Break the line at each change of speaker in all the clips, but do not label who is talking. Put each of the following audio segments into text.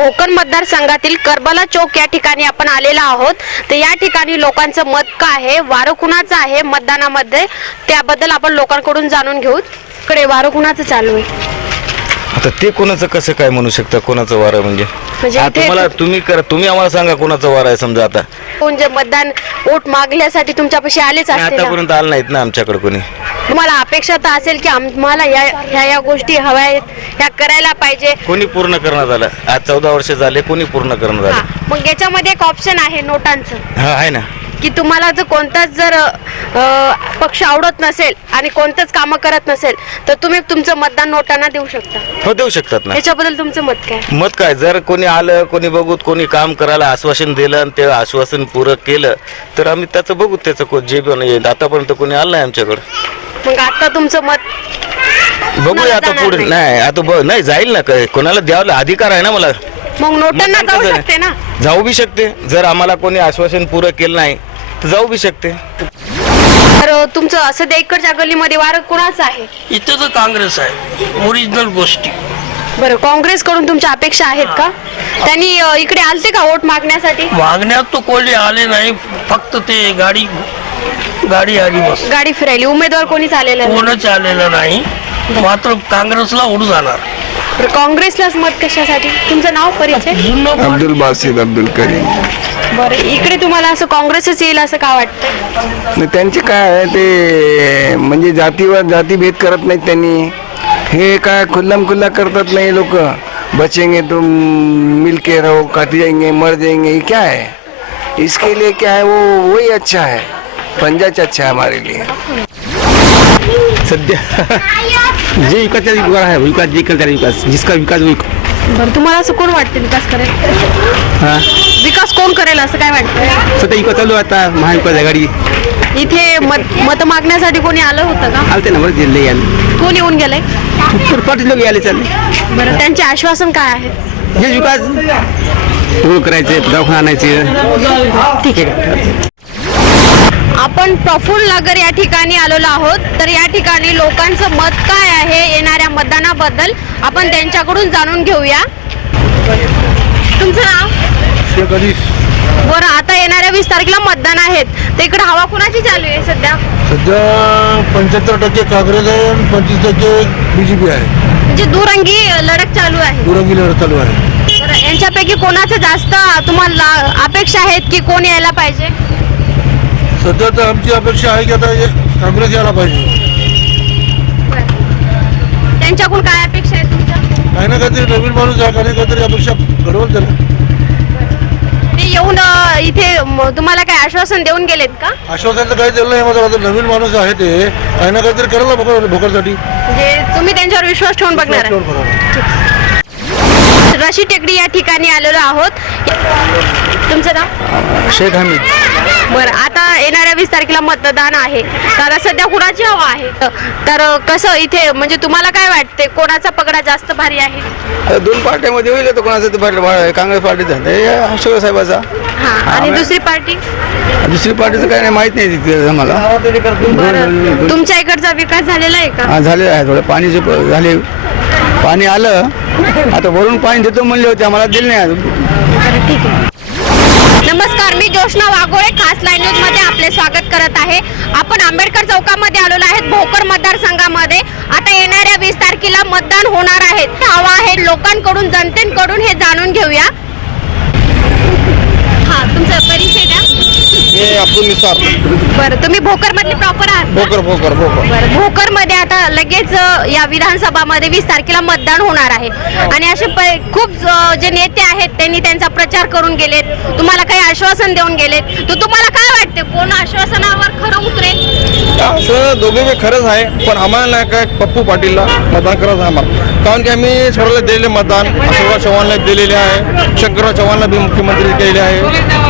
भोकन मतदारसंघातील करबला चौक या ठिकाणी आपण आलेलो आहोत. तर या ठिकाणी लोकांचं मत काय आहे? वारं कुणाचं आहे मतदानामध्ये? त्याबद्दल आपण लोकांकडून जाणून घेऊ. इकडे वारं कुणाचं चालू आहे?
आता ते कोणाचं कसं काय म्हणू शकता? कोणाचं वार आहे म्हणजे?
म्हणजे
हा,
इथे-
तुम्हाला तुम्ही करा तुम्ही आम्हाला सांगा कोणाचं वार आहे समजा आता.
कोण जे मतदान वोट मागण्यासाठी तुमच्यापाशी आलेच असते ना.
आतापर्यंत आलं नाहीत ना आमच्याकडे कोणी.
तुम्हाला अपेक्षा तर असेल की आम्हाला या ह्या या गोष्टी हव्या आहेत ह्या करायला पाहिजे.
कोणी पूर्ण करण्यात आलं आज चौदा वर्ष झाले कोणी पूर्ण करण्यात
हा,
आलं
मग याच्यामध्ये एक ऑप्शन आहे नोटांचं.
हा आहे ना.
की तुम्हाला जर कोणताच जर पक्ष आवडत नसेल आणि कोणतंच कामं करत नसेल तर तुम्ही तुमचं मतदान नोटांना देऊ शकता.
हो देऊ शकतात ना.
त्याच्याबद्दल तुमचं मत काय?
मत काय? जर कोणी आलं कोणी बघूत कोणी काम करायला आश्वासन दिलं आणि ते आश्वासन पूरक केलं तर आम्ही त्याचं बघू त्याचं को- जे पण येईल. आतापर्यंत कोणी आलं नाही आमच्याकडं.
मग आता तुमचं मत
बघूया आता
जाणार
पुढे.
नाही?
नाही आता बघ नाही जाईल ना. काय कोणाला द्यावं? अधिकार आहे ना मला.
मग नोटांना
मतदान
जाऊ
कसं आहे?
शकते ना.
जाऊ बी शकते. जर आम्हाला कोणी आश्वासन पूरक केलं नाही तर जाऊ बी शकते.
तर तुमचं असं त्या इकडच्या गल्लीमध्ये वारं कुणाचं आहे?
इथं तर काँग्रेस आहे. ओरिजिनल गोष्टी.
बरं काँग्रेसकडून तुमच्या अपेक्षा आहेत का? त्यांनी अ, इकडे आलते का वोट मागण्यासाठी?
मागण्यात तो कोणी आले नाही फक्त ते गाडी गाडी आली बस.
गाडी फिरायली. उमेदवार कोणीच आलेला नाही.
कोणच आलेलं नाही. मात्र काँग्रेसला उडू जाणार.
बरं, काँग्रेसलाच मत कशासाठी? तुमचं नाव परिचय?
जुनं
अब्दुल बासिद अब्दुल करीम.
बरं इकडे तुम्हाला असं काँग्रेसच येईल असं का वाटतं
न त्यांचे काय आहे ते म्हणजे जातीवर जातीभेद करत नाहीत त्यांनी. हे काय खुल्लम खुल्ला करतात नाही लोक? बचेंगे तुम मिल के रहो कट जाएंगे मर जाएंगे ये क्या है? इसके लिए क्या है वो वही अच्छा है। पंजाच अच्छा है हमारे लिए।
सध्या जे विकास आहे विकास जे विकास जिसका विकास होईल.
बरं तुम्हाला असं कोण वाटतं विकास करेल?
हा?
विकास कोण करेल असं काय वाटतं?
सध्या विकास चालू आहे आता महाविकास आघाडी
इथे मत मत मागण्यासाठी कोणी आलं होतं का?
आलते ना बरं जिल्हे याले
कोण येऊन गेलंय?
पूर पाटील लोक याले चालले.
बरं त्यांचे आश्वासन काय आहे?
हे विकास. रोड करायचे दवाखाना आणायचे. ठीक आहे.
आपण प्रफुल्ल नगर या ठिकाणी आलेलो आहोत. तर या ठिकाणी लोकांचं मत काय आहे येणाऱ्या मतदानाबद्दल? आपण त्यांच्याकडून जाणून घेऊया. तुमचं नाव? बरं आता येणाऱ्या वीस तारखेला मतदान आहेत. तर इकडे हवा कुणाची चालू आहे सध्या?
सध्या पंच्याहत्तर टक्के काँग्रेस आहे आणि पंचवीस टक्के बी जे पी आहे.
म्हणजे दुरंगी लढत चालू आहे.
दुरंगी लढत चालू आहे.
बरं यांच्यापैकी कोणाचं जास्त तुम्हाला अपेक्षा आहेत की कोण यायला पाहिजे?
सध्या तर आमची अपेक्षा आहे की आता हे काँग्रेस यायला पाहिजे.
त्यांच्याकडून काय अपेक्षा आहे तुमच्या?
काही ना काहीतरी नवीन माणूस आहे काही ना काहीतरी अपेक्षा घडवत झालं
ते येऊन अ, इथे म, तुम्हाला काय आश्वासन देऊन गेलेत का?
आश्वासन तर काही दिलं नाही नवीन माणूस आहे ते. काही ना काहीतरी भोकर भोकरसाठी.
म्हणजे तुम्ही त्यांच्यावर विश्वास ठेवून बघणार आहे. रशी टेकडी या ठिकाणी आलेलो आहोत. तुमचं नाव?
शेख हमीद.
बरं आता येणाऱ्या वीस तारखेला मतदान आहे. तर सध्या कुणाची हवा आहे? तर कसं इथे म्हणजे तुम्हाला काय वाटते कोणाचा पगडा जास्त भारी आहे?
दोन पार्ट्यामध्ये होईल तर कोणाचं ते पार्टी काँग्रेस पार्टीचा हे अशोक साहेबाचा.
हा आणि दुसरी पार्टी?
दुसरी पार्टीचं काही नाही माहीत नाही तिथे आम्हाला.
बरं तुमच्या इकडचा विकास झालेला आहे का?
हा आहे थोडं. पाणीचे प- झाले. पाणी आलं. आता वरून पाणी देतो म्हणले होते आम्हाला दिले नाही अजून
बरं ठीक आहे. नमस्कार मी जोशना वाघोळे खास लाईन न्यूजमध्ये आपले स्वागत करत आहे. आपण आंबेडकर चौकामध्ये आलेलो आहेत भोकर मतदारसंघामध्ये. आता येणाऱ्या वीस तारखेला मतदान होणार आहे. हवा आहे लोकांकडून जनतेकडून हे जाणून घेऊया. हा तुमचा परिचय द्या.
हे अब्दुल निसार.
बरं तुम्ही भोकर मधले प्रॉपर आहात?
भोकर भोकर भोकर.
बरं भोकरमध्ये आता लगेच अ, या विधानसभामध्ये वीस तारखेला मतदान होणार आहे. आणि असे प- खूप अ, जे नेते आहेत त्यांनी त्यांचा प्रचार करून गेलेत. तुम्हाला काही आश्वासन देऊन गेलेत. तर तुम्हाला काय वाटते कोण आश्वासनावर खरं उतरेल?
असं दोघे बी खरंच आहे पण आम्हाला नाही काय पप्पू पाटीलला मतदान करायचं आहे आम्हाला. कारण की आम्ही सर्वांना दिलेले मतदान अशोकराव चव्हाणला दिलेले आहे शंकरराव चव्हाणला बी मुख्यमंत्री केलेले आहे.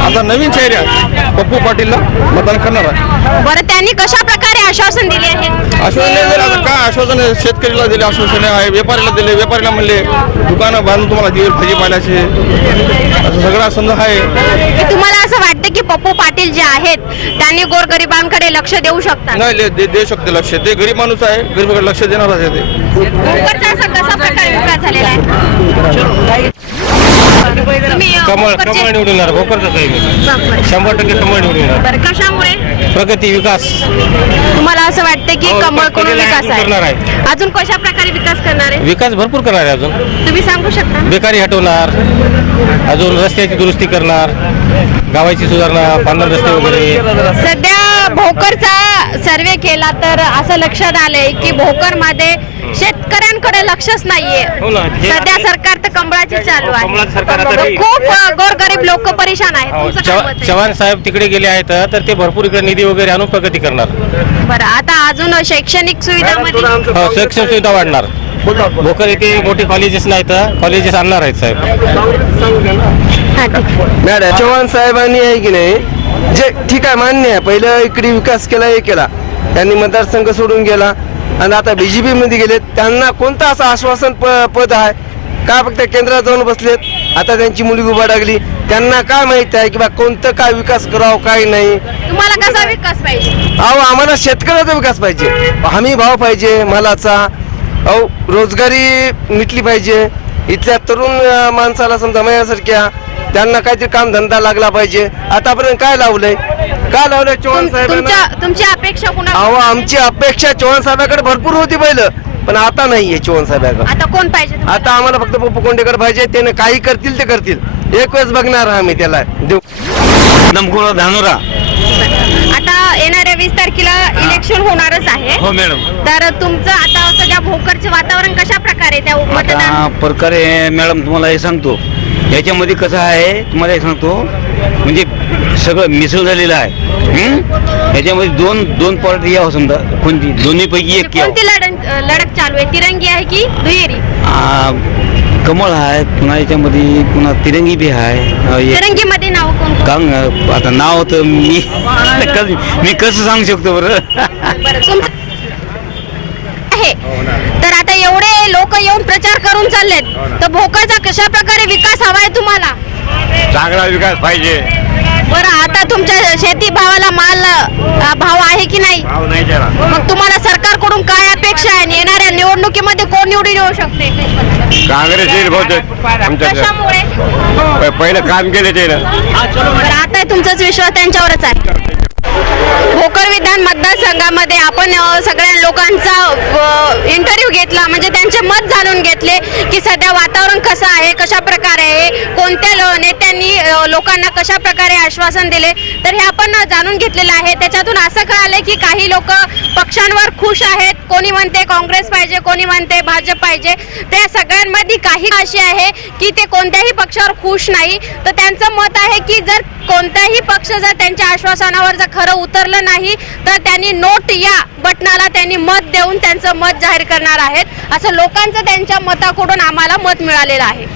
आता नवीन चेहरे आहेत. पप्पू पाटीलला मतदान करणार आहे.
बरं त्यांनी कशा प्रकारे आश्वासन दिले आहेत
आश्वासन दिलं आता काय आश्वासन आहे? शेतकरीला दिले आश्वासन आहे व्यापाऱ्याला दिले व्यापाऱ्याला म्हणले दुकानं बांधून तुम्हाला देईल भाजीपाल्याचे असं सगळं समजा आहे.
की तुम्हाला असं वाटतं की पप्पू पाटील जे आहेत त्यांनी गोरगरिबांकडे लक्ष देऊ शकतात?
नाही ले- दे- देऊ शकते लक्ष. ते गरीब माणूस आहे गरीबाकडे लक्ष देणारच आहे ते.
असा कसा प्रकारे विकास झालेला आहे?
तुम्ही
कमळ
कमळ निवडून येणार भोकरचं आहे शंभर टक्के कमळ निवडून येणार.
कशामुळे?
प्रगती विकास.
तुम्हाला असं वाटतं की
हो,
कमळ करून
केलेला आहे,
विकास
अजून करणार
आहे. अजून कशा प्रकारे विकास करणार आहे?
विकास भरपूर करणार आहे अजून.
तुम्ही सांगू शकता?
बेकारी हटवणार अजून रस्त्याची दुरुस्ती करणार गावाची सुधारणा पांढर रस्ते वगैरे.
सध्या भोकरचा सर्वे केला तर असं लक्षात आलंय की भोकरमध्ये शेतकऱ्यांकडे लक्षच नाहीये.
हो ना, हे
सध्या. सरकार तर कमळाची चालू आहे.
कमळाचं सरकार आता ते-
खूप अ, गोरगरीब लोक परेशान आहेत. तुमचं काय
चव्हा-
मत आहे?
चव्हाण साहेब तिकडे गेले आहेत तर ते भरपूर इकडे निधी वगैरे आणून प्रगती करणार.
बरं आता अजून शैक्षणिक सुविधामध्ये
हो शिक्षण सुविधा वाढणार. भोकर येथे मोठे कॉलेजेस नाहीत कॉलेजेस आणणार आहेत साहेब.
हा, ठीक.
मॅडम चव्हाण साहेबांनी आहे की नाही? जे ठीक आहे मान्य आहे. पहिलं इकडे विकास केला हे केला. त्यांनी मतदारसंघ सोडून गेला. आणि आता बीजेपी मध्ये गेले त्यांना कोणतं असं आश्वासन प- पद आहे? का फक्त केंद्रात जाऊन बसलेत? आता त्यांची मुलगी उभा लागली. त्यांना काय माहीत आहे की बा कोणतं काय विकास करावं काय नाही.
तुम्हाला कसा विकास पाहिजे?
अहो आम्हाला शेतकऱ्याचा विकास पाहिजे. हमी भाव पाहिजे मालाचा. अहो रोजगारी मिटली पाहिजे. इथल्या तरुण अं, माणसाला समजा माझ्यासारख्या त्यांना काहीतरी काम धंदा लागला पाहिजे. आतापर्यंत काय लावलंय? काय लावलंय चव्हाण
तुम-
साहेबांना?
तुमच्या तुमची अपेक्षा कुणा
अहो आमची अपेक्षा चव्हाण साहेबाकडे भरपूर होती पहिलं. पण आता नाहीये चव्हाण साहेबाकडे.
आता कोण पाहिजे तुम्हाला?
आता आम्हाला फक्त पप्पू कोंडेकर पाहिजे त्याने काही करतील ते करतील. एक वेळेस बघणार आम्ही त्याला. देऊ
नमकुळा धानोरा.
आता येणाऱ्या वीस तारखेला इलेक्शन होणारच आहे.
हो मॅडम
तर तुमचं आता सध्या भोकरचे वातावरण कशा प्रकारे त्या मतदान
आता प्रकारे मॅडम तुम्हाला हे सांगतो. याच्यामध्ये कसं आहे तुम्हाला हे सांगतो म्हणजे सगळं मिसळ झालेलं आहे. हं? याच्यामध्ये दोन दोन पार्टी यावं समजा कोणती? दोन्हीपैकी एक यावं
कोणती लढत लढत चालू आहे? तिरंगी आहे की दुहेरी?
आ, कमळ आहे पुन्हा याच्यामध्ये पुन्हा तिरंगी बी आहे. अ, हे-
तिरंगी मध्ये नाव कोण?
कांग आता नाव तर मी मी कसं सांगू शकतो बरं?
बरं तुमचं आहे. तर आता एवढे लोक येऊन प्रचार करून चाललेत. तर भोकरचा कशा प्रकारे विकास हवाय तुम्हाला?
चांगला विकास पाहिजे.
बरं आता तुमच्या शेती भावाला माल भाव आहे की नाही?
भाव नाही त्याला.
मग तुम्हाला सरकारकडून काय अपेक्षा आहे? आणि येणाऱ्या निवडणुकीमध्ये कोण निवडून येऊ शकते?
काँग्रेस येईल बहुतेक आमच्याकडे.
कशामुळे?
पहिलं काम केलं ते
बरं आता तुमचाच विश्वास त्यांच्यावरच आहे. भोकर विधान मतदारसंघामध्ये आपण सगळ्या लोकांचा इंटरव्ह्यू घेतला. म्हणजे त्यांचे मत जाणून घेतले की सध्या वातावरण कसं आहे कशा प्रकारे आहे कोणत्या लो- नेत्यांनी लोकांना कशा प्रकारे आश्वासन दिले. तर हे आपण जाणून घेतलेलं आहे. त्याच्यातून असं कळालं की काही लोक पक्षांवर खुश आहेत. कोणी म्हणते काँग्रेस पाहिजे कोणी म्हणते भाजप पाहिजे. त्या सगळ्यांमध्ये काही अशी आहे की ते कोणत्याही पक्षावर खुश नाही. तर त्यांचं मत आहे की जर कोणताही पक्ष जर त्यांच्या आश्वासनावर जर खरं उतरलं नाही तर त्यांनी नोट या बटनाला त्यांनी मत देऊन त्यांचं मत जाहीर करणार आहेत. असं लोकांचं त्यांच्या मताकडून आम्हाला मत मिळालेलं आहे.